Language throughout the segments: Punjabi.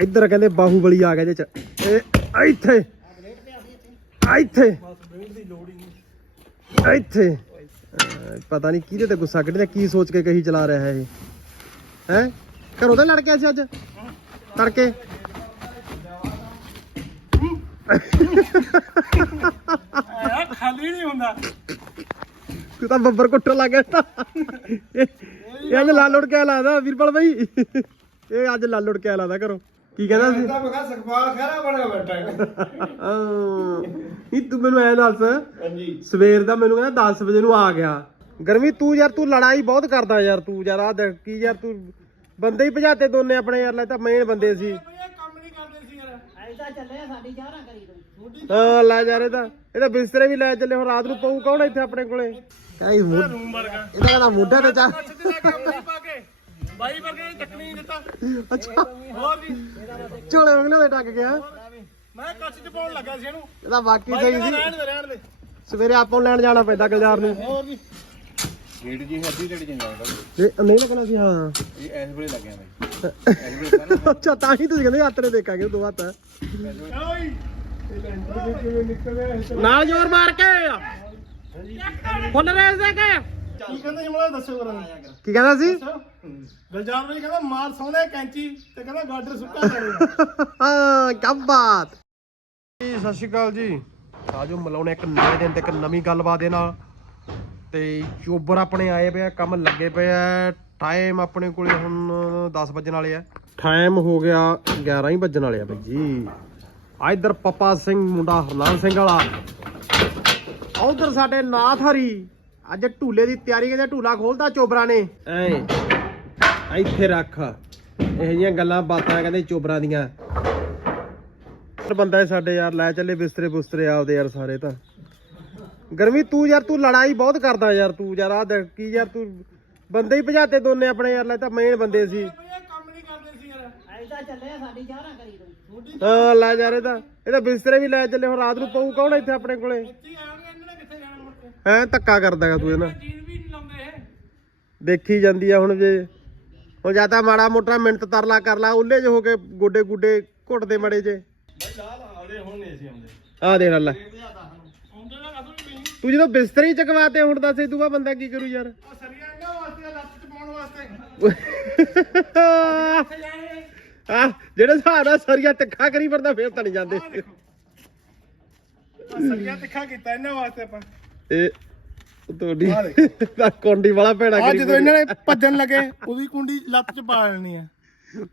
ਇੱਧਰ ਕਹਿੰਦੇ ਬਾਹੂਬਲੀ ਆ ਗਿਆ ਇਹਦੇ ਚ। ਇਹ ਇੱਥੇ ਇੱਥੇ ਇੱਥੇ। ਪਤਾ ਨਹੀਂ ਕਿਹਦੇ ਤੇ ਗੁੱਸਾ ਕੱਢਿਆ ਕੀ ਸੋਚ ਕੇ ਕਹੀ ਚਲਾ ਰਿਹਾ ਹੈ ਇਹ। ਹੈ? ਘਰੋਂ ਤਾਂ ਲੜ ਸੀ ਅੱਜ। ਤੜਕੇ। ਆ ਖਾਲੀ ਨਹੀਂ ਹੁੰਦਾ। ਤੂੰ ਤਾਂ ਬੱਬਰ ਕੁੱਟਣ ਲੱਗ ਗਿਆ ਤਾਂ। ਇਹ ਅੱਜ ਲਾਲ ਉੜ ਕੇ ਲਾਦਾ ਵੀਰਪਾਲ ਬਾਈ? ਇਹ ਅੱਜ ਲਾਲ ਉੜ ਕੇ ਲਾਦਾ ਘਰੋਂ? ਕੀ ਕਹਿੰਦਾ ਸੀ? ਮੈਂ ਕਿਹਾ ਸੁਖਪਾਲ ਖਹਿਰਾ ਬੜਾ ਬੈਠਾ ਹੈ। ਹਾਂ। ਨਹੀਂ ਤੂੰ ਮੈਨੂੰ ਐ ਦੱਸ। ਹਾਂਜੀ। ਸਵੇਰ ਦਾ ਮੈਨੂੰ ਕਹਿੰਦਾ 10 ਵਜੇ ਨੂੰ ਆ ਗਿਆ। ਗਰਮੀ ਤੂੰ ਯਾਰ ਤੂੰ ਲੜਾਈ ਬਹੁਤ ਕਰਦਾ ਯਾਰ ਤੂੰ ਯਾਰ ਆ ਦੇਖ ਕੀ ਯਾਰ ਤੂੰ ਬੰਦੇ ਹੀ ਭਜਾਤੇ ਦੋਨੇ ਆਪਣੇ ਯਾਰ ਲੈ ਤਾਂ ਮੇਨ ਬੰਦੇ ਸੀ। ਇਹ ਕੰਮ ਨਹੀਂ ਕਰਦੇ ਸੀ ਯਾਰ। ਐਦਾਂ ਚੱਲੇ ਸਾਡੀ ਜਾਹਰਾਂ ਕਰੀ ਤੂੰ। ਹਾਂ ਲੈ ਜਾ ਇਹਦਾ ਇਹਦਾ ਬਿਸਤਰੇ ਵੀ ਲੈ ਚੱਲੇ ਹੁਣ ਰਾਤ ਨੂੰ ਪਊ ਕੌਣ ਇੱਥੇ ਆਪਣੇ ਕੋਲੇ? ਕਾਈ ਇਹਦਾ ਰੂਮ ਵਰਗਾ। ਕਹਿੰਦਾ ਮੁੰਡਾ ਤੇ ਚਾ ਬਾਈ ਵਰਗੇ ਨੇ ਚੱਕਣੀ ਨਹੀਂ ਦਿੱਤਾ। ਅੱਛਾ। ਹੋਰ ਜੀ ਝੋਲੇ ਵਾਂਗਣਾ ਦੇ ਟੱਕ ਗਿਆ। ਮੈਂ ਕੱਚ ਚ ਪਾਉਣ ਲੱਗਾ ਸੀ ਇਹਨੂੰ। ਇਹਦਾ ਬਾਕੀ ਸਹੀ ਸੀ। ਰਹਿਣ ਦੇ ਰਹਿਣ ਦੇ। ਸਵੇਰੇ ਆਪਾਂ ਲੈਣ ਜਾਣਾ ਪੈਂਦਾ ਗਲਜਾਰ ਨੂੰ। ਹੋਰ ਜੀ ਗੇਟ ਜੀ ਅੱਧੀ ਢੜੀ ਚ ਜਾਂਦਾ ਇਹ ਨਹੀਂ ਲੱਗਣਾ ਸੀ ਹਾਂ। ਇਹ ਐਸ ਵੇਲੇ ਲੱਗਿਆ ਬਾਈ। ਅੱਛਾ ਤਾਂ ਹੀ ਤੁਸੀਂ ਕਹਿੰਦੇ ਯਾਤਰੇ ਦੇਖਾਂਗੇ ਦੋ ਹੱਥ ਨਾਲ ਜ਼ੋਰ ਮਾਰ ਕੇ। ਫੁੱਲ ਰੇਸ ਦੇ ਕੇ। ਕੀ ਕਹਿੰਦੇ ਜਮਲਾ ਦੱਸੋ ਕਰਾਂ। ਕੀ ਕਹਿੰਦਾ ਸੀ? ਗਲਜਾਰ ਬਾਈ ਕਹਿੰਦਾ ਮਾਰ ਸੋਹਣੇ ਕੈਂਚੀ ਤੇ ਕਹਿੰਦਾ ਗਾਡਰ ਸੁੱਕਾ ਕਰੇਗਾ ਹਾਂ ਕੀ ਬਾਤ। ਜੀ ਸਤਿ ਸ਼੍ਰੀ ਅਕਾਲ ਜੀ। ਆਜੋ ਮਿਲਾਉਣੇ ਇੱਕ ਨਵੇਂ ਦਿਨ ਤੇ ਇੱਕ ਨਵੀਂ ਗੱਲਬਾਤ ਦੇ ਨਾਲ। ਤੇ ਚੋਬਰ ਆਪਣੇ ਆਏ ਪਏ ਆ ਕੰਮ ਲੱਗੇ ਪਏ ਆ। ਟਾਈਮ ਆਪਣੇ ਕੋਲੇ ਹੁਣ 10 ਵੱਜਣ ਵਾਲੇ ਆ। ਟਾਈਮ ਹੋ ਗਿਆ 11 ਹੀ ਵੱਜਣ ਵਾਲੇ ਆ ਬਈ ਜੀ। ਆ ਇੱਧਰ ਪਪਾ ਸਿੰਘ ਮੁੰਡਾ ਹਰਨਾਮ ਸਿੰਘ ਵਾਲਾ। ਉਧਰ ਸਾਡੇ ਨਾਥ ਹਰੀ। ਅੱਜ ਢੂਲੇ ਦੀ ਤਿਆਰੀ ਕਹਿੰਦੇ ਢੂਲਾ ਖੋਲਦਾ ਚੋਬਰਾ ਨੇ। ਐ ਇੱਥੇ ਰੱਖ। ਇਹੋ ਜਿਹੀਆਂ ਗੱਲਾਂ ਬਾਤਾਂ ਕਹਿੰਦੇ ਚੋਬਰਾਂ ਦੀਆਂ। ਬੰਦਾ ਹੈ ਸਾਡੇ ਯਾਰ ਲੈ ਚੱਲੇ ਬਿਸਤਰੇ ਬੁਸਤਰੇ ਆਪਦੇ ਯਾਰ ਸਾਰੇ ਤਾਂ। ਗਰਮੀ ਤੂੰ ਯਾਰ ਤੂੰ ਲੜਾਈ ਬਹੁਤ ਕਰਦਾ ਯਾਰ ਤੂੰ ਯਾਰ ਆ ਦੇਖ ਕੀ ਯਾਰ ਤੂੰ ਬੰਦੇ ਹੀ ਭਜਾਤੇ ਦੋਨੇ ਆਪਣੇ ਯਾਰ ਲੈ ਤਾਂ ਮੇਨ ਬੰਦੇ ਸੀ। ਇਹ ਕੰਮ ਨਹੀਂ ਕਰਦੇ ਸੀ ਯਾਰ ਐਦਾਂ ਚੱਲੇ ਸਾਡੀ ਜਾਹਰਾਂ ਕਰੀ ਤੂੰ। ਹਾਂ ਲੈ ਜਾ ਇਹਦਾ ਇਹਦਾ ਬਿਸਤਰੇ ਵੀ ਲੈ ਚੱਲੇ ਹੁਣ ਰਾਤ ਨੂੰ ਪਊ ਕੌਣ ਇੱਥੇ ਆਪਣੇ ਕੋਲੇ ਇੱਥੇ ਆਣਗੇ ਇਹਨਾਂ ਨੇ ਕਿੱਥੇ ਹੈਂ ਧੱਕਾ ਕਰਦਾਗਾ ਤੂੰ ਇਹਨਾਂ ਜੀਨ ਵੀ ਨਹੀਂ ਲਾਉਂਦੇ ਇਹ। ਦੇਖੀ ਜਾਂਦੀ ਆ ਹੁਣ ਜੇ। ਹੁਣ ਜਾਂ ਤਾਂ ਮਾੜਾ ਮੋਟਾ ਮਿੰਟ ਤਰਲਾ ਕਰ ਲਾ ਉੱਲੇ ਜੇ ਹੋ ਕੇ ਗੋਡੇ ਗੁੱਡੇ ਘੁੱਟਦੇ ਮੜੇ ਜੇ। ਬਈ ਲਾਲ ਆਲੇ ਹੁਣ ਨਹੀਂ ਸੀ ਆਉਂਦੇ। ਆ ਦੇਖ ਲੈ ਆਉਂਦੇ ਨਾ ਕਦੋਂ ਨਹੀਂ। ਤੂੰ ਜਦੋਂ ਬਿਸਤਰੇ ਹੀ ਚਕਵਾਤੇ ਹੁਣ ਦੱਸ ਇਹ ਦੂਆ ਬੰਦਾ ਕੀ ਕਰੂ ਯਾਰ? ਆ ਸਰੀਆ ਇਹਨਾਂ ਵਾਸਤੇ ਆ, ਲੱਤ ਚ ਪਾਉਣ ਵਾਸਤੇ। ਆ ਜਿਹੜੇ ਸਰੀਆ ਤਿੱਖਾ ਕਰੀ ਫਿਰਦਾ ਫੇਰ ਤਾਂ ਨਹੀਂ ਜਾਂਦੇ। ਆ ਦੇਖੋ। ਆ ਸਰੀਆ ਤਿੱਖਾ ਕੀਤਾ ਇਹਨਾਂ ਵਾਸਤੇ ਆਪਾਂ। ਇਹ ਤੁਹਾਡੀ। ਤਾਂ ਕੋਂਡੀ ਵਾਲਾ ਭੈੜਾ ਆ ਜਦੋਂ ਇਹਨਾਂ ਨੇ ਭੱਜਣ ਲੱਗੇ ਉਹਦੀ ਕੁੰਡੀ ਲੱਤ ਚ ਪਾ ਲੈਣੀ ਆ।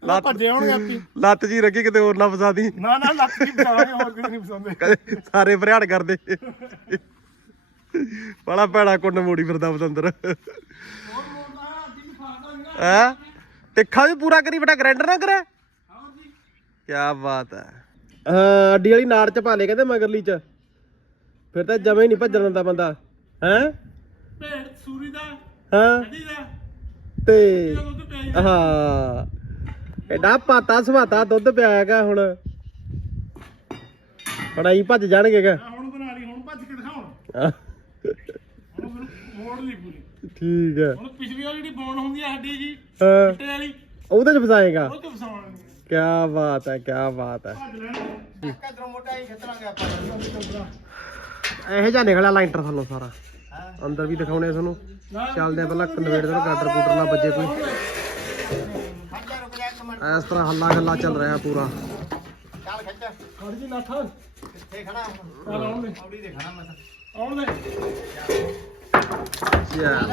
ਲੱਤ ਭੱਜੇ ਹੋਣਗੇ ਆਪੀ। ਲੱਤ ਜੀ ਰੱਖੀ ਕਿਤੇ ਹੋਰ ਨਾ ਫਸਾਦੀ ਨਾ ਨਾ ਲੱਤ ਚ ਪਸਾਵਾਂਗੇ ਹੋਰ ਕਿਸੇ ਨਹੀਂ ਪਸਾਉਂਦੇ ਸਾਰੇ ਭਰਿਆੜ ਕਰਦੇ। ਬੜਾ ਭੈੜਾ ਕੁੰਡ ਮੋੜੀ ਫਿਰਦਾ ਬਤੰਦਰ। ਹੈ? ਤਿੱਖਾ ਵੀ ਪੂਰਾ ਕਰੀ ਬਟਾ ਗ੍ਰੈਂਡਰ ਨਾ ਕਰੇ ਕੀ ਬਾਤ ਹੈ। ਹਾਂ ਅੱਡੀ ਵਾਲੀ ਨਾੜ ਚ ਪਾ ਲੇ ਕਹਿੰਦੇ ਮਗਰਲੀ ਚ। ਫਿਰ ਤਾਂ ਜਮੇ ਨਹੀਂ ਭੱਜਣ ਦਿੰਦਾ ਬੰਦਾ ਹੈ? ਭੇਡ ਸੂਰੀ ਦਾ ਹਾਂ। ਅੱਡੀ ਦਾ। ਤੇ ਦੁੱਧ ਹਾਂ ਐਡਾ ਪਾਤਾ ਸਵਾਤਾ ਦੁੱਧ ਪਿਆ ਹੈਗਾ ਹੁਣ। ਅਸੀਂ ਭੱਜ ਜਾਣਗੇ ਗਾ ਹੁਣ ਬਣਾ ਲਈ ਹੁਣ ਭੱਜ ਕੇ ਦਿਖਾਉਣ। ਆਹ, ਹੁਣ ਮੈਨੂੰ ਮੋੜ ਲਈ ਪੂਰੀ। ਠੀਕ ਹੈ। ਹੁਣ ਪਿਛਲੀ ਵਾਲੀ ਜਿਹੜੀ ਬੌਣ ਹੁੰਦੀ ਆ ਹੱਡੀ ਜੀ ਹਾਂ, ਚਿੱਟੇ ਵਾਲੀ ਉਹਦੇ ਚ ਫਸਾਏਗਾ। ਉਹ ਚ ਫਸਾਉਣ ਕੀ ਬਾਤ ਹੈ ਕੀ ਬਾਤ ਹੈ। ਭੱਜ ਲੈਣ। ਕਦਰੋਂ ਮੋਟਾ ਹੀ ਖਿੱਚਾਂਗੇ ਆਪਾਂ। ਇਹੋ ਜਿਹਾ ਨਿਕਲਿਆ ਲਾਈਟਰ ਥੱਲੋਂ ਸਾਰਾ। ਅੰਦਰ ਵੀ ਦਿਖਾਉਣੇ ਆ ਤੁਹਾਨੂੰ। ਚੱਲਦੇ ਆ ਪਹਿਲਾਂ ਕਨਵੇੜ ਦਾ ਗਾਡਰ ਗੂਡਰ ਨਾ ਵੱਜੇ ਕੋਈ। ਇਸ ਤਰ੍ਹਾਂ ਹੱਲਾ ਗੱਲਾ ਚੱਲ ਰਿਹਾ ਪੂਰਾ। ਚੱਲ ਖਿੱਚ। ਖੜ ਜੀ ਨੱਥ ਕਿੱਥੇ ਖੜਾ। ਚੱਲ ਆਉਣ ਦੇ। ਔੜੀ ਦੇ ਖੜਾ ਮੈਂ ਤਾਂ। ਆਉਣ ਦੇ। ਚੱਲ।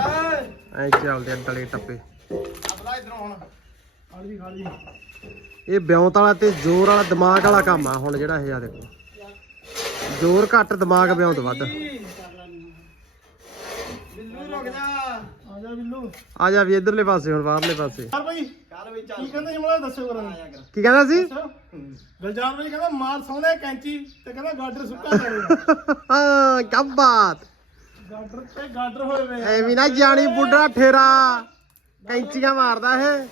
ਐ ਚੱਲਦੇ ਆ ਡਲੇ ਟੱਪੇ। ਅਬਲਾ ਇਧਰੋਂ ਹੁਣ। ਖੜ ਜੀ ਖੜ ਜੀ। ਇਹ ਬਿਉਂਤ ਵਾਲਾ ਤੇ ਜ਼ੋਰ ਵਾਲਾ ਦਿਮਾਗ ਵਾਲਾ ਕੰਮ ਆ ਹੁਣ ਜਿਹੜਾ ਇਹ ਆ ਦੇਖੋ। ਜ਼ੋਰ ਘੱਟ ਦਿਮਾਗ ਬਿਉਂਤ ਵੱਧ। ਬਿੱਲੂ ਰੁਕ ਜਾ। ਆ ਜਾ ਬਿੱਲੂ। ਆ ਜਾ ਵੀ ਇਧਰਲੇ ਪਾਸੇ ਹੁਣ ਬਾਹਰਲੇ ਪਾਸੇ। ਯਾਰ ਬਈ ਚੱਲ ਵੀ ਕੀ ਚੱਲ ਕਹਿੰਦੇ ਜਮਲਾ ਦੱਸੋ ਕਰਾਂ। ਕੀ ਕਹਿੰਦਾ ਸੀ? ਗਲਜਾਰ ਬਈ ਕਹਿੰਦਾ ਮਾਰ ਸੋਹਣੇ ਕੈਂਚੀ ਤੇ ਕਹਿੰਦਾ ਗਾਡਰ ਸੁੱਕਾ ਕਰੇਗਾ ਹਾਂ ਕੀ ਬਾਤ। ਗਾਡਰ ਤੇ ਗਾਡਰ ਹੋਏ ਵੇ। ਐ ਵੀ ਨਾ ਜਾਣੀ ਬੁੱਢਾ ਠੇਰਾ। ਕੈਂਚੀਆਂ ਮਾਰਦਾ ਇਹ।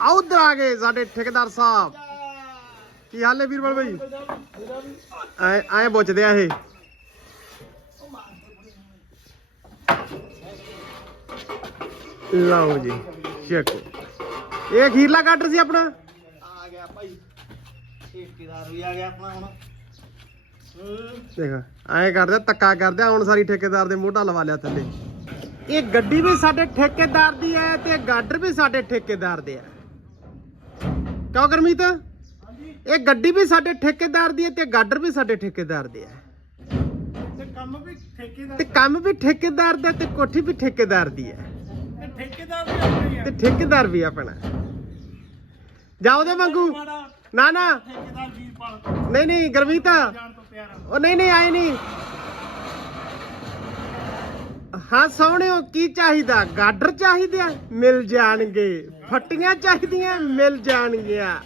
ਆ ਉਧਰ ਆ ਗਏ ਸਾਡੇ ਠੇਕੇਦਾਰ ਸਾਹਿਬ। ਕੀ ਹਾਲ ਹੈ ਵੀਰਵਾਲ ਭਾਈ ਐ ਐ ਪੁੱਛਦੇ ਆ ਇਹ। ਲਓ ਜੀ ਚੱਕੋ। ਇਹ ਅਖੀਰਲਾ ਗਾਡਰ ਸੀ ਆਪਣਾ? ਗਿਆ ਭਾਈ। ਠੇਕੇਦਾਰ ਵੀ ਆ ਗਿਆ ਆਪਣਾ ਹੁਣ। ਹੂੰ ਦੇਖ ਐਂ ਕਰਦੇ ਤੱਕਾ ਕਰਦੇ ਹੁਣ ਸਾਰੀ ਠੇਕੇਦਾਰ ਦੇ ਮੋਢਾ ਲਵਾ ਲਿਆ ਥੱਲੇ। ਇਹ ਗੱਡੀ ਵੀ ਸਾਡੇ ਠੇਕੇਦਾਰ ਦੀ ਹੈ ਤੇ ਗਾਡਰ ਵੀ ਸਾਡੇ ਠੇਕੇਦਾਰ ਦੇ ਹੈ ਕਿਉਂ ਗਰਮੀਤ ਇਹ ਗੱਡੀ ਵੀ ਸਾਡੇ ਠੇਕੇਦਾਰ ਦੀ ਹੈ ਤੇ ਗਾਡਰ ਵੀ ਸਾਡੇ ਠੇਕੇਦਾਰ ਦੇ ਹੈ। ਤੇ ਕੰਮ ਵੀ ਠੇਕੇਦਾਰ ਤੇ ਕੰਮ ਵੀ ਠੇਕੇਦਾਰ ਦਾ ਤੇ ਕੋਠੀ ਵੀ ਠੇਕੇਦਾਰ ਦੀ ਹੈ। ਤੇ ਠੇਕੇਦਾਰ ਵੀ ਆਪਣੇ ਹੀ ਆ ਤੇ ਠੇਕੇਦਾਰ ਵੀ ਆਪਣਾ ਜਾ ਉਹਦੇ ਵਾਂਗੂ। ਨਾ ਨਾ। ਠੇਕੇਦਾਰ ਵੀਰਪਾਲ ਨਹੀਂ ਨਹੀਂ ਗਰਮੀਤ। ਉਹ ਨਹੀਂ ਨਹੀਂ ਆਏ ਨਹੀਂ। ਹਾਂ ਸੋਹਣਿਓ ਕੀ ਚਾਹੀਦਾ? ਗਾਡਰ ਚਾਹੀਦੇ ਆ? ਮਿਲ ਜਾਣਗੇ। ਫੱਟੀਆਂ ਚਾਹੀਦੀਆਂ ਮਿਲ ਜਾਣਗੀਆਂ।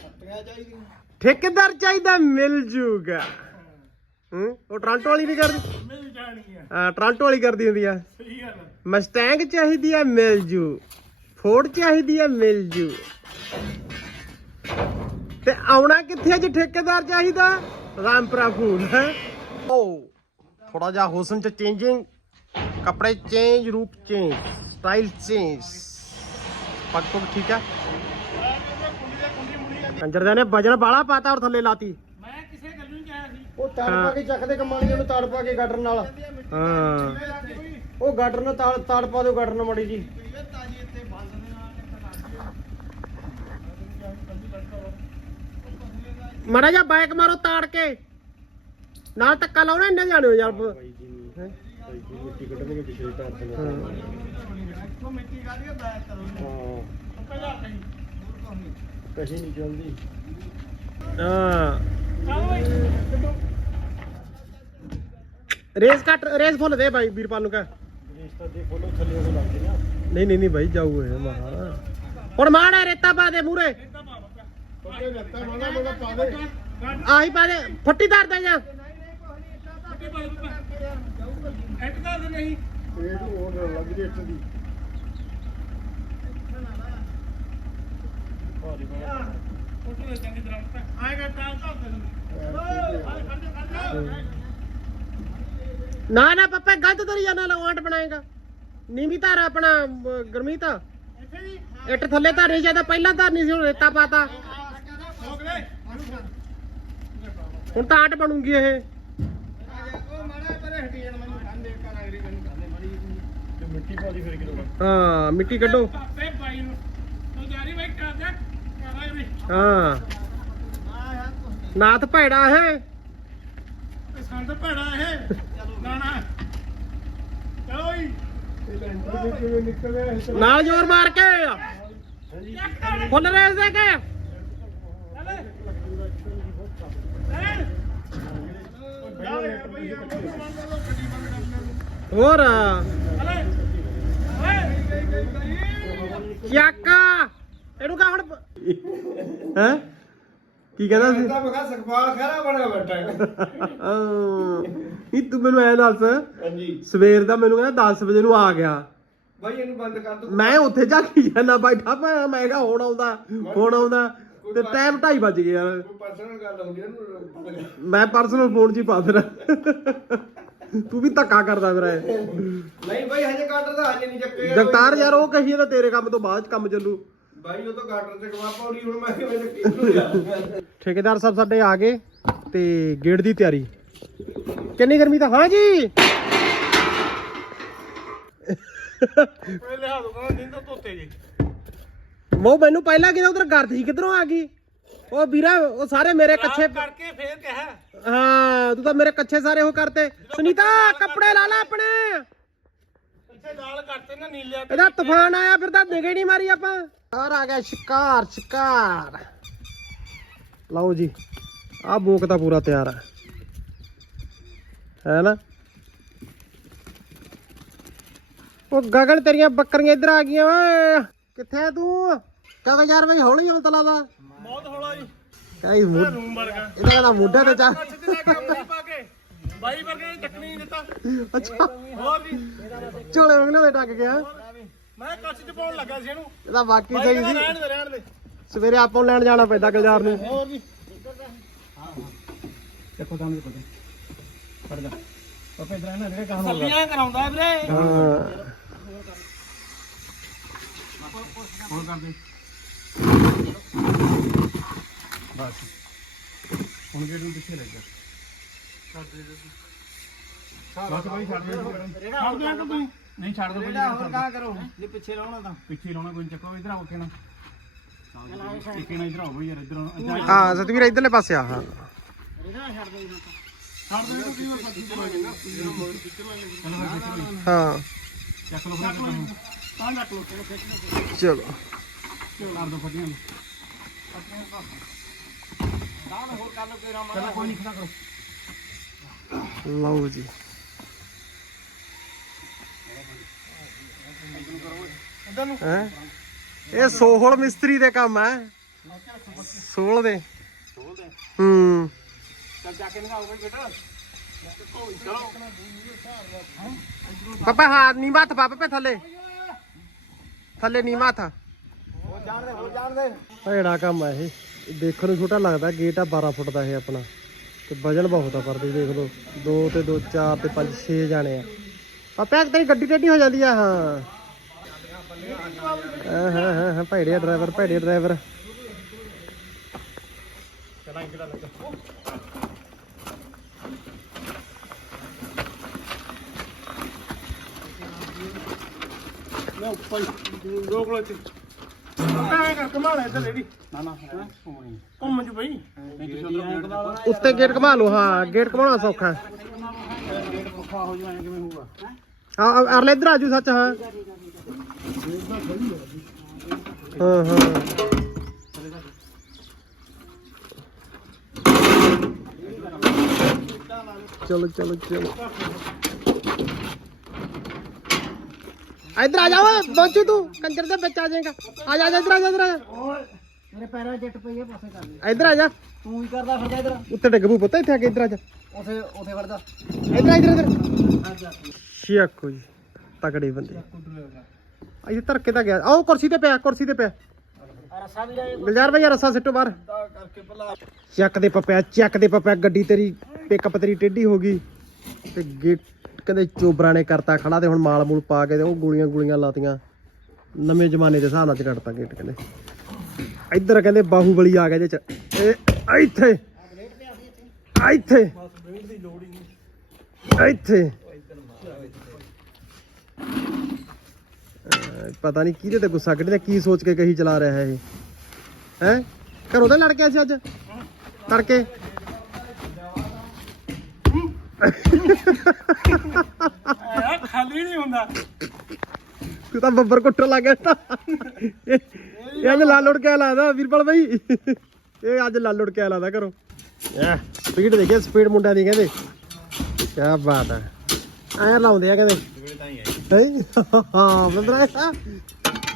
ਠੇਕੇਦਾਰ ਚਾਹੀਦਾ ਮਿਲ ਜੂਗਾ। ਹੂੰ? ਉਹ ਟ੍ਰਾਂਟੋ ਵਾਲੀ ਨਹੀਂ ਕਰਦੀ? ਮਿਲ ਜਾਣੀ ਆ। ਹਾਂ ਟ੍ਰਾਂਟੋ ਵਾਲੀ ਕਰਦੀ ਹੁੰਦੀ ਆ। ਸਹੀ ਗੱਲ। ਮਸਟੈਂਗ ਚਾਹੀਦੀ ਆ ਮਿਲ ਜੂ। ਫੋਰਡ ਚਾਹੀਦੀ ਆ ਮਿਲ ਜੂ। ਤੇ ਆਉਣਾ ਕਿੱਥੇ ਜੇ ਠੇਕੇਦਾਰ ਚਾਹੀਦਾ? ਰਾਮਪੁਰਾ ਫੂਲ ਓ ਥੋੜਾ ਜਿਹਾ ਹੁਸਨ ਚ ਚੇਂਜਿੰਗ ਕੱਪੜੇ ਚੇਂਜ ਰੂਪ ਚੇਂਜ ਸਟਾਈਲ ਚੇਂਜ ਪੁੱਗ ਠੀਕ ਆ? ਕੰਜਰ ਨੇ ਵਜਨ ਬਾਲਾ ਪਾਤਾ ਔਰ ਥੱਲੇ ਲਾਤੀ। ਮੈਂ ਕਿਸੇ ਗੱਲ ਨੂੰ ਕਿਹਾ ਸੀ। ਉਹ ਤਾੜ ਪਾ ਕੇ ਚੱਕਦੇ ਕਮਾਣੀਆਂ ਨੂੰ ਤਾੜ ਪਾ ਕੇ ਗਾਡਰ ਨਾਲ। ਹਾਂ। ਉਹ ਗਾਡਰ ਨਾਲ ਤਾੜ ਤਾੜ ਪਾ ਦਿਓ ਗਾਡਰ ਨਾਲ ਮੜੀ ਜੀ। ਮੜਾ ਜਾ ਬਾਈਕ ਮਾਰੋ ਤਾੜ ਕੇ। ਨਾਲ ਧੱਕਾ ਲਾਉਣਾ ਇੰਨੇ ਜਾਣੇ ਹੋ ਯਾਰ। ਹੈਂ? ਇੱਥੋਂ ਮਿੱਟੀ ਕੱਢ ਕੇ ਬੈਕ ਕਰੋ। ਹਾਂ। ਪਹਿਲਾਂ ਕਹੀਂ ਕਹੀ ਨਹੀਂ ਚਲਦੀ। ਹਾਂ। ਚਲੋ ਬਈ ਰੇਸ ਕੱਟ ਰੇਸ ਫੁੱਲ ਦੇ ਭਾਈ ਵੀਰਪਾਲ ਨੂੰ ਕਹ। ਨਹੀਂ ਨਹੀਂ ਨਹੀਂ ਭਾਈ ਜਾਊ ਇਹ ਮਾਰਾ ਹੁਣ ਮਾੜਾ ਰੇਤਾ ਪਾ ਦੇ ਮੂਰੇ ਆਹੀ ਪਾ ਦੇ ਫੱਟੀ ਧਰ ਦੇ ਜਾ। ਐਟ ਕਰ ਦੇ ਨਹੀਂ। ਫੋਟੋ ਦੇ ਤਾਂ ਨਾ ਨਾ ਪੱਪੇ, ਗਲਤ ਤਰੀ ਜਾਣਾ ਲਵਾਂਟ ਬਣਾਏਗਾ। ਨੀਵੀਂ ਧਾਰ ਆਪਣਾ ਗਰਮੀਤ। ਇੱਟ ਥੱਲੇ ਧਰਨੀ ਚਾਹੀਦਾ ਪਹਿਲਾਂ ਧਰਨੀ ਸੀ, ਹੁਣ ਰੇਤਾ ਪਾਤਾ। ਹੁਣ ਤਾਂ ਆਂਟ ਬਣੂਗੀ ਇਹ। ਮਿੱਟੀ ਹਾਂ, ਮਿੱਟੀ ਕੱਢੋ। ਪਾਪੇ ਭਾਈ ਨੂੰ, ਤੂੰ ਜਾਰੀ ਬਾਈ ਕਰ ਜਾ। ਹਾਂ। ਨਾਥ ਭੈੜਾ ਹੈ। ਸੰਦ ਭੈੜਾ ਇਹ। ਨਾ ਚਲੋ ਜੀ। ਨਾਲ ਜ਼ੋਰ ਮਾਰ ਕੇ। ਫੁੱਲ ਰੇਸ ਦੇ ਕੇ। ਹੋਰ। ਚੱਕ। ਇਹਨੂੰ ਕਾ ਹੁਣ ਹੈ? ਕੀ ਕਹਿੰਦਾ ਸੀ? ਤਾਂ ਮਖਾ ਸੁਖਪਾਲ ਖਹਿਰਾ ਬਣਾ ਬੈਠਾ ਹਾਂ। ਨਹੀਂ ਤੂੰ ਮੈਨੂੰ ਐ ਦੱਸ। ਹਾਂਜੀ। ਸਵੇਰ ਦਾ ਮੈਨੂੰ ਕਹਿੰਦਾ 10 ਵਜੇ ਨੂੰ ਆ ਗਿਆ। ਬਾਈ ਇਹਨੂੰ ਬੰਦ ਕਰ ਦੋ ਮੈਂ ਉੱਥੇ ਜਾ ਕੇ ਜਾਣਾ ਬੈਠਾ ਪਿਆ ਮੈਂ ਕਿਹਾ ਹੁਣ ਆਉਂਦਾ ਹੁਣ ਆਉਂਦਾ। ਤੇ ਟਾਈਮ 2:30 ਵੱਜ ਗਏ ਯਾਰ। ਕੋਈ ਪਰਸਨਲ ਗੱਲ ਹੁੰਦੀ ਇਹਨੂੰ ਮੈਂ ਪਰਸਨਲ ਫੋਨ 'ਚ ਹੀ ਪਾ ਫਿਰ ਤੂੰ ਵੀ ਧੱਕਾ ਕਰਦਾ ਮੇਰਾ ਇਹ। ਨਹੀਂ ਬਾਈ ਹਜੇ ਕਾਟਰ ਦਾ ਹਜੇ ਨਹੀਂ ਚੱਕੇ ਜਗਤਾਰ ਯਾਰ ਉਹ ਕਹੀਏ ਤਾਂ ਤੇਰੇ ਕੰਮ ਤੋਂ ਬਾਅਦ ਕੰਮ ਚੱਲੂ। ਬਾਈ ਉਹ ਤਾਂ ਕਾਟਰ ਤੇ ਗਵਾ ਪੌੜੀ ਹੁਣ ਮੈਂ ਕਿਵੇਂ ਚੱਕੀ ਨੂੰ ਯਾਰ ਠੇਕੇਦਾਰ ਸਾਹਿਬ ਸਾਡੇ ਆ ਗਏ ਤੇ ਗੇਟ ਦੀ ਤਿਆਰੀ। ਕਿੰਨੀ ਗਰਮੀ ਤਾਂ ਹਾਂ ਜੀ? ਓਏ ਲਿਆ ਦੋ ਕਹਿੰਦਾ ਨਹੀਂ ਤਾਂ ਧੋਤੇ ਜੀ। ਮੋ ਮੈਨੂੰ ਪਹਿਲਾਂ ਕਿਹਾ ਉਧਰ ਗਰਦੀ ਕਿਧਰੋਂ ਆ ਗਈ? ਉਹ ਵੀਰਾ ਉਹ ਸਾਰੇ ਮੇਰੇ ਕੱਛੇ ਕਰਕੇ ਫੇਰ ਕਿਹਾ। ਹਾਂ ਤੂੰ ਤਾਂ ਮੇਰੇ ਕੱਛੇ ਸਾਰੇ ਉਹ ਕਰਤੇ। ਸੁਨੀਤਾ ਕੱਪੜੇ ਲਾ ਲੈ ਆਪਣੇ। ਇੱਥੇ ਨਾਲ ਕਰਤੇ ਨਾ ਨੀਲਿਆ ਇਹਦਾ ਤੂਫਾਨ ਆਇਆ ਫਿਰ ਤਾਂ ਨਿਗੇ ਨਹੀਂ ਮਾਰੀ ਆਪਾਂ। ਆ ਆ ਗਿਆ ਸ਼ਿਕਾਰ ਸ਼ਿਕਾਰ। ਲਓ ਜੀ ਆ ਬੋਕ ਤਾਂ ਪੂਰਾ ਤਿਆਰ ਹੈ ਹੈ ਨਾ? ਉਹ ਗਗਨ ਤੇਰੀਆਂ ਬੱਕਰੀਆਂ ਇੱਧਰ ਆ ਗਈਆਂ ਓਏ। ਕਿੱਥੇ ਤੂੰ? ਕਹਦਾ ਯਾਰ ਬਈ ਹੌਲੀ ਹੌਲੀ ਤਲਾ ਦਾ ਬਹੁਤ ਹੌਲਾ ਜੀ। ਰੂਮ ਵਰਗਾ। ਇਹਦਾ ਕਹਿੰਦਾ ਮੁੱਢਾ ਤੇ ਚਾ ਬਾਈ ਵਰਗੇ ਨੇ ਚੱਕਣੀ ਨਹੀਂ ਦਿੱਤਾ। ਅੱਛਾ। ਹੋਰ ਵੀ ਝੋਲੇ ਵਾਂਗਣੇ ਦੇ ਟੱਕ ਗਿਆ। ਮੈਂ ਕੱਚ ਚ ਪਾਉਣ ਲੱਗਾ ਸੀ ਇਹਨੂੰ। ਇਹਦਾ ਵਾਕੀ ਬਾਈ ਸਹੀ ਸੀ। ਰਹਿਣ ਦੇ ਰਹਿਣ ਦੇ। ਸਵੇਰੇ ਆਪਾਂ ਨੂੰ ਲੈਣ ਜਾਣਾ ਪੈਂਦਾ ਗਲਜਾਰ ਨੂੰ। ਹੋਰ ਵੀ ਦੇਖੋ ਸਾਹਮਣੇ ਪਤਾ। ਫੜ ਜਾ। ਪਾਪੇ ਇਧਰ ਆਣਾ ਵੀਰੇ ਕਹਾਂ ਸੱਲੀਆਂ ਕਰਾਉਂਦਾ ਵੀਰੇ। ਹਾਂ। ਹੋਰ ਕਰ ਦੇ ਬਸ। ਹੁਣ ਗੇਟ ਨੂੰ ਪਿੱਛੇ ਲੱਗ ਜਾ। ਬਸ ਭਾਈ ਛੱਡ ਦੇ। ਛੱਡ ਦੇ ਅੰਕਲ ਤੁਸੀਂ ਨਹੀਂ ਛੱਡ ਦੋ ਰੇੜਾ ਹੋਰ ਕਾ ਕਰੋ? ਜੇ ਪਿੱਛੇ ਲਾਉਣਾ ਤਾਂ। ਪਿੱਛੇ ਲਾਉਣਾ ਕੋਈ ਚੱਕੋ ਇਧਰ ਆਓ ਕਿਹਨਾਂ ਇੱਕ ਨਾ ਇਧਰ ਆਓ ਯਾਰ ਇਧਰ ਹਾਂ ਸਤਵੀਰ ਇਧਰਲੇ ਪਾਸੇ ਆ ਹਾਂ। ਚਲੋ ਹਾਂ। ਲਓ ਚਲੋ। ਕੋਈ ਲਓ ਜੀ। ਹੈ? ਇਹ ਸੋਹਲ ਮਿਸਤਰੀ ਦੇ ਕੰਮ ਹੈ ਸੋਹਲ ਦੇ। ਹੂੰ। ਪਾਪਾ, ਹਾਂ ਨੀਮਾ ਹੱਥ ਪਾ ਪਾਪਾ, ਥੱਲੇ। ਥੱਲੇ ਨੀਮਾ ਹੱਥ। ਹੋ ਕੰਮ ਹੈ ਇਹ। ਦੇਖਣ ਨੂੰ ਛੋਟਾ ਲੱਗਦਾ, ਗੇਟ ਆ 12 ਫੁੱਟ ਦਾ ਇਹ ਆਪਣਾ। ਤੇ ਵਜਨ ਬਹੁਤ ਆ ਪਰ ਤੁਸੀਂ ਦੇਖ ਲਓ। 2 ਤੇ 2 4 ਤੇ 5 6 ਜਾਣੇ ਆ। ਪਾਪਾ ਤੇਰੀ ਗੱਡੀ ਟੇਢੀ ਹੋ ਜਾਂਦੀ ਆ ਹਾਂ। ਹਾਂ ਹਾਂ ਹਾਂ ਭੇੜਿਆ ਡਰਾਈਵਰ ਭੇੜਿਆ ਡਰਾਈਵਰ। ਰੋਕ ਕਾਹ ਇੱਧਰ ਰੇੜੀ। ਨਾ ਨਾ ਘੁੰਮ ਜੂ ਬਈ। ਦਾ ਉੱਤੇ ਗੇਟ ਘੁਮਾ ਲਓ ਹਾਂ ਗੇਟ ਘੁਮਾਉਣਾ ਸੌਖਾ। ਹੈ। ਗੇਟ ਪੁੱਠਾ ਹੋ ਜਾਏ ਕਿਵੇਂ ਹੋਊਗਾ ਹਾਂ ਅ- ਅਰਲੇ ਇਧਰ ਆਜੂ ਸੱਚ ਹਾਂ ਹਾਂ ਹਾਂ ਚਲੋ ਚਲੋ ਚਲੋ ਇਧਰ ਆ ਜਾ ਓਏ ਦੋਚੂ ਤੂੰ ਕੰਜਰ ਦੇ ਵਿੱਚ ਆ ਜਾਏਗਾ ਆ ਜਾ ਆ ਜਾ ਇਧਰ ਆ ਜਾ ਇਧਰ ਆ ਮੇਰੇ ਪੈਰਾਂ 'ਚ ਜੱਟ ਪਈ ਹੈ ਪਾਸੇ ਕਰ ਲਈ ਜਾ ਇਧਰ ਆ ਜਾ ਤੂੰ ਹੀ ਕਰਦਾ ਫਿਰਦਾ ਇਧਰ ਉੱਤੇ ਡਿੱਗ ਪੂ ਪੁੱਤ ਇੱਥੇ ਆ ਕੇ ਇਧਰ ਆ ਜਾ ਉਥੇ ਉਥੇ ਵੜਦਾ ਇਧਰ ਇਧਰ ਇਧਰ। ਸ਼ਿਆਕੋ ਜੀ ਤਕੜੇ ਬੰਦੇ। ਅਜੇ ਧਰ ਕੇ ਤਾਂ ਗਿਆ। ਆਓ ਕੁਰਸੀ ਤੇ ਪਿਆ ਕੁਰਸੀ ਤੇ ਪਿਆ। ਰਸਾ ਵੀ ਲੈ ਗੁਲਜ਼ਾਰ ਭਈਆ ਰੱਸਾ ਸਿੱਟੋ ਬਾਹਰ। ਚੱਕ ਦੇ ਪਪਿਆ ਚੱਕ ਦੇ ਪਪਿਆ ਗੱਡੀ ਤੇਰੀ ਪਿਕਅਪ ਤੇਰੀ ਟੇਢੀ ਹੋ ਗਈ। ਤੇ ਗੇਟ ਕਹਿੰਦੇ ਚੋਬਰਾਂ ਨੇ ਕਰਤਾ ਖੜਾ ਤੇ ਹੁਣ ਮਾਲ ਮੂਲ ਪਾ ਕੇ ਤੇ ਉਹ ਗੋਲੀਆਂ ਗੋਲੀਆਂ ਲਾਤੀਆਂ। ਨਵੇਂ ਜ਼ਮਾਨੇ ਦੇ ਹਿਸਾਬ ਨਾਲ ਚ ਕੱਟਤਾ ਗੇਟ ਕਹਿੰਦੇ। ਇੱਧਰ ਕਹਿੰਦੇ ਬਾਹੂਬਲੀ ਆ ਗਿਆ ਇਹਦੇ ਚ। ਇਹ ਇੱਥੇ। ਇੱਥੇ। ਇੱਥੇ? ਅਹ ਪਤਾ ਨਹੀਂ ਕਿਹਦੇ ਤੇ ਗੁੱਸਾ ਕੱਢਦਾ ਕੀ ਸੋਚ ਕੇ ਕਹੀ ਚਲਾ ਰਿਹਾ ਹੈ ਇਹ। ਹੈ? ਘਰੋਂ ਤਾਂ ਲੜ ਗਿਆ ਸੀ ਅੱਜ? ਤੜਕੇ? ਐ ਖਾਲੀ ਨਹੀਂ ਹੁੰਦਾ। ਤੂੰ ਤਾਂ ਬੱਬਰ ਕੁੱਟਣ ਲੱਗ ਗਿਆ ਇਹ ਇਹ ਅੱਜ ਲਾਲ ਕੇ ਲਾਦਾ ਵੀਰਪਾਲ ਬਾਈ। ਇਹ ਅੱਜ ਲਾਲ ਲੁੜ ਕੇ ਲਾਦਾ ਘਰੋਂ। ਸਪੀਡ ਦੇਖਿਆ ਸਪੀਡ ਮੁੰਡਿਆਂ ਦੀ ਕਹਿੰਦੇ। ਕੀ ਬਾਤ ਹੈ। ਐ ਲਾਉਂਦੇ ਆ ਕਹਿੰਦੇ। ਹੈਂ? ਹਾਂ ਬੰਦਰਾ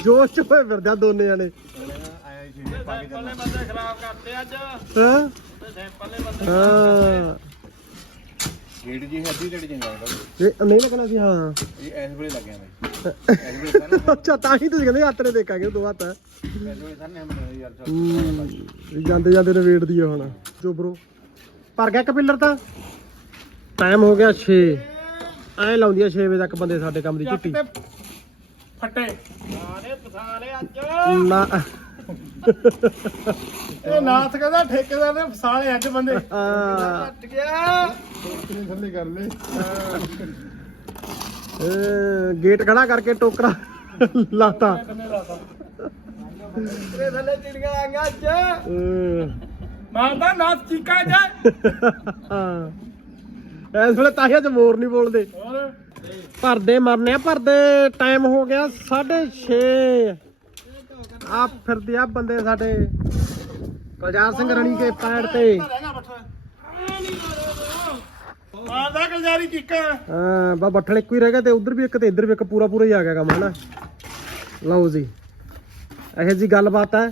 ਜੋਸ਼ ਚ ਹੋਏ ਫਿਰਦਾ ਦੋਨੇ ਜਾਣੇ। ਪੱਲੇ ਬੰਦੇ ਖਰਾਬ ਕਰਤੇ ਅੱਜ। ਹਾਂ? ਪੱਲੇ ਬੰਦੇ ਹਾਂ। ਗੇਟ ਜੀ ਹੱਦੀ ਲੜ ਜਾਂਦਾ ਇਹ ਨਹੀਂ ਲੱਗਣਾ ਸੀ ਹਾਂ। ਇਹ ਐਸ ਵੇਲੇ ਲੱਗਿਆ ਬਈ ਐਸ ਵੇਲੇ ਸਾਨੂੰ ਅੱਛਾ ਤਾਂ ਹੀ ਤੁਸੀਂ ਕਹਿੰਦੇ ਹੱਥ ਨੇ ਦੇਖਾਂਗੇ ਦੋ ਹੱਥ ਐਸ ਵੇਲੇ ਸਾਨੂੰ ਹਮ ਯਾਰ ਚੱਲ। ਹੂੰ ਜਾਂਦੇ ਜਾਂਦੇ ਨੇ ਵੇਟ ਦੀ ਹੁਣ। ਜੋ ਬਰੋ ਭਰ ਗਿਆ ਇੱਕ ਪਿੱਲਰ ਤਾਂ? ਟਾਈਮ ਹੋ ਗਿਆ 6 ਐ ਲਾਉਂਦੀ ਆ 6 ਵਜੇ ਤੱਕ ਬੰਦੇ ਸਾਡੇ ਕੰਮ ਦੀ ਫੱਟੇ। ਨਾ ਇਹ ਨਾਥ ਕਹਿੰਦਾ ਠੇਕੇਦਾਰ ਨੇ ਫਸਾਲੇ ਅੱਜ ਬੰਦੇ। ਆ, ਗਿਆ। ਥੱਲੇ ਕਰ ਲੈ। ਇਹ ਗੇਟ ਖੜਾ ਕਰਕੇ ਟੋਕਰਾ ਲਾਤਾ। ਤੇਰੇ ਥੱਲੇ ਚਿੜੀਆਂ ਆਈਆਂ ਅੱਜ। ਮਾਰਦਾ ਨਾਥ ਚੀਕਾ ਜਾ ਹਾਂ। ਐਸ ਵੇਲੇ ਤਾਂ ਹੀ ਅੱਜ ਮੋਰ ਨਹੀਂ ਬੋਲਦੇ। ਹੋਰ? ਭਰਦੇ ਮਰਨੇ ਆ ਭਰਦੇ ਟਾਈਮ ਹੋ ਗਿਆ 6:30 ਆ ਫਿਰਦੇ ਆ ਬੰਦੇ ਸਾਡੇ। ਗੁਲਜ਼ਾਰ ਸਿੰਘ ਰਣੀ ਕੇ ਪੈੜ ਤੇ। ਮਾਰਦਾ ਕਲਜਾਰੀ ਚੀਕਾ। ਹਾਂ ਬਾ ਬੱਠਲ ਇੱਕੋ ਹੀ ਰਹਿ ਗਿਆ ਤੇ ਉਧਰ ਵੀ ਇੱਕ ਤੇ ਇੱਧਰ ਵੀ ਇੱਕ ਪੂਰਾ ਪੂਰਾ ਹੀ ਆ ਗਿਆ ਕੰਮ ਹਨਾ ਲਓ ਜੀ। ਇਹੋ ਜੀ ਗੱਲਬਾਤ ਹੈ।